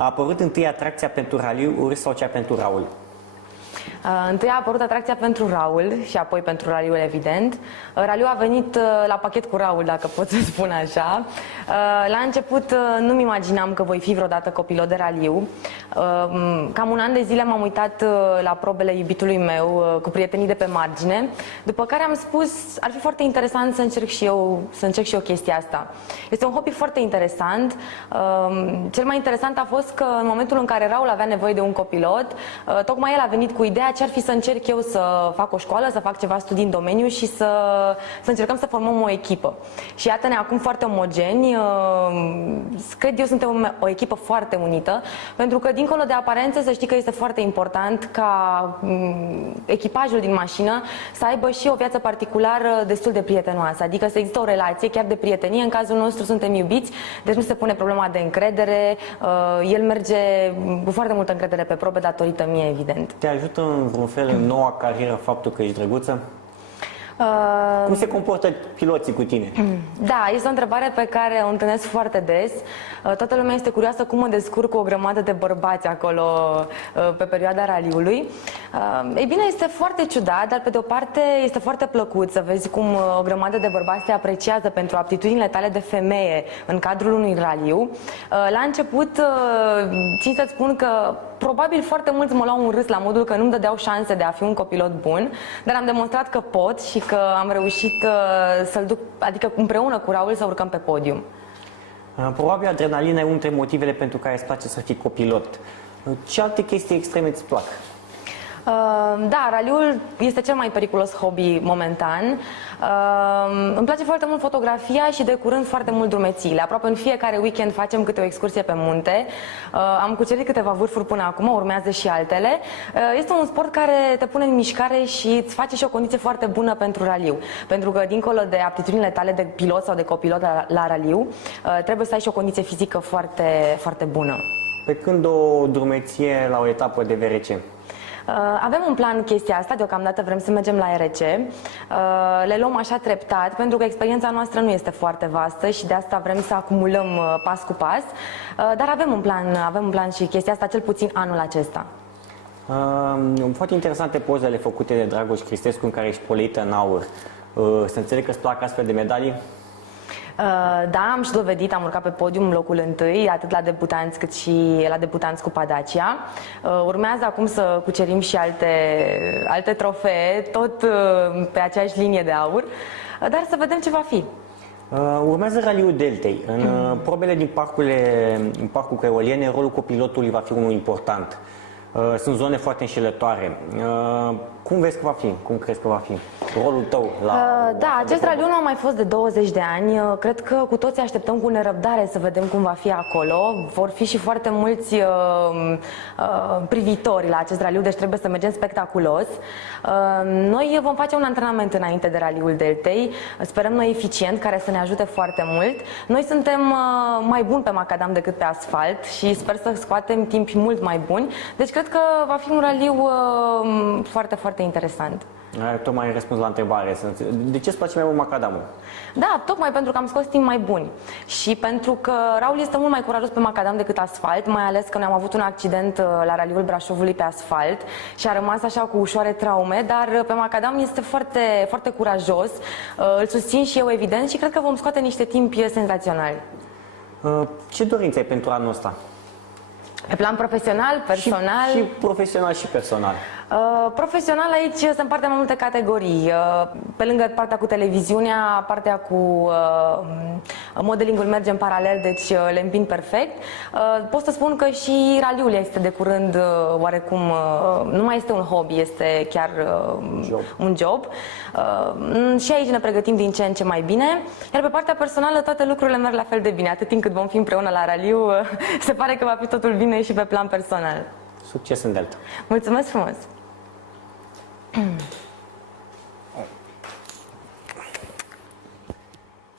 A apărut întâi atracția pentru raliuri sau cea pentru Raul? Întâi a apărut atracția pentru Raul și apoi pentru raliul, evident. Raliul a venit la pachet cu Raul, dacă pot să spun așa. La început nu-mi imaginam că voi fi vreodată copilot de raliu. Cam un an de zile m-am uitat la probele iubitului meu cu prietenii de pe margine, după care am spus, ar fi foarte interesant să încerc și eu chestia asta. Este un hobby foarte interesant. Cel mai interesant a fost că în momentul în care Raul avea nevoie de un copilot, tocmai el a venit cu ideea ce ar fi să încerc eu să fac o școală, să fac ceva studii în domeniu și să încercăm să formăm o echipă. Și iată-ne acum foarte omogeni, cred eu suntem o echipă foarte unită, pentru că dincolo de aparențe să știi că este foarte important ca echipajul din mașină să aibă și o viață particulară destul de prietenoasă, adică să există o relație chiar de prietenie. În cazul nostru suntem iubiți, deci nu se pune problema de încredere, el merge cu foarte multă încredere pe probe datorită mie, evident. Te ajută în vreun fel în noua carieră faptul că ești drăguță? Cum se comportă piloții cu tine? Da, este o întrebare pe care o întâlnesc foarte des. Toată lumea este curioasă cum mă descurc cu o grămadă de bărbați acolo pe perioada raliului. Ei bine, este foarte ciudat, dar pe de o parte este foarte plăcut să vezi cum o grămadă de bărbați te apreciază pentru aptitudinile tale de femeie în cadrul unui raliu. La început, țin să-ți spun că probabil foarte mulți mă luau un râs la modul că nu-mi dădeau șanse de a fi un copilot bun, dar am demonstrat că pot și că am reușit să-l duc, adică împreună cu Raul, să urcăm pe podium. Probabil adrenalina e unul dintre motivele pentru care îți place să fii copilot. Ce alte chestii extreme îți plac? Da, raliul este cel mai periculos hobby momentan. Îmi place foarte mult fotografia și de curând foarte mult drumețiile. Aproape în fiecare weekend facem câte o excursie pe munte. Am cucerit câteva vârfuri până acum, urmează și altele. Este un sport care te pune în mișcare și îți face și o condiție foarte bună pentru raliu. Pentru că dincolo de aptitudinile tale de pilot sau de copilot la raliu, trebuie să ai și o condiție fizică foarte, foarte bună. Pe când o drumeție la o etapă de VRC? Avem un plan chestia asta, deocamdată vrem să mergem la RC. Le luăm așa treptat, pentru că experiența noastră nu este foarte vastă și de asta vrem să acumulăm pas cu pas. Dar avem un plan și chestia asta, cel puțin anul acesta. Foarte interesante pozele făcute de Dragoș Cristescu în care ești polită în aur. Să înțeleg că îți plac astfel de medalii? Da, am și dovedit, am urcat pe podium locul întâi, atât la debutanți cât și la debutanți cu Dacia. Urmează acum să cucerim și alte trofee, tot pe aceeași linie de aur, dar să vedem ce va fi. Urmează raliul Deltei. În probele din parcul Creoliene, rolul copilotului va fi unul important. Sunt zone foarte înșelătoare. Cum vezi că va fi? Cum crezi că va fi rolul tău la... Da, acest raliu nu a mai fost de 20 de ani. Cred că cu toții așteptăm cu nerăbdare să vedem cum va fi acolo. Vor fi și foarte mulți privitori la acest raliu, deci trebuie să mergem spectaculos. Noi vom face un antrenament înainte de raliul Deltei. Sperăm noi eficient, care să ne ajute foarte mult. Noi suntem mai buni pe macadam decât pe asfalt și sper să scoatem timpi mult mai buni. Deci cred că va fi un raliu foarte, foarte interesant. Tocmai ai răspuns la întrebare. De ce îți place mai mult macadamul? Da, tocmai pentru că am scos timp mai buni și pentru că Raul este mult mai curajos pe macadam decât asfalt, mai ales că ne-am avut un accident la raliul Brașovului pe asfalt și a rămas așa cu ușoare traume, dar pe macadam este foarte, foarte curajos, îl susțin și eu, evident, și cred că vom scoate niște timpi senzaționali. Ce dorințe ai pentru anul ăsta? Pe plan profesional, personal? Și profesional și personal. Profesional aici se împarte mai multe categorii. Pe lângă partea cu televiziunea, partea cu modelingul merge în paralel, deci le împin perfect. Pot să spun că și raliul este de curând oarecum, nu mai este un hobby, este chiar un job. Și aici ne pregătim din ce în ce mai bine. Iar pe partea personală toate lucrurile merg la fel de bine. Atât timp cât vom fi împreună la raliu, se pare că va fi totul bine și pe plan personal. Succes în Delta! Mulțumesc frumos!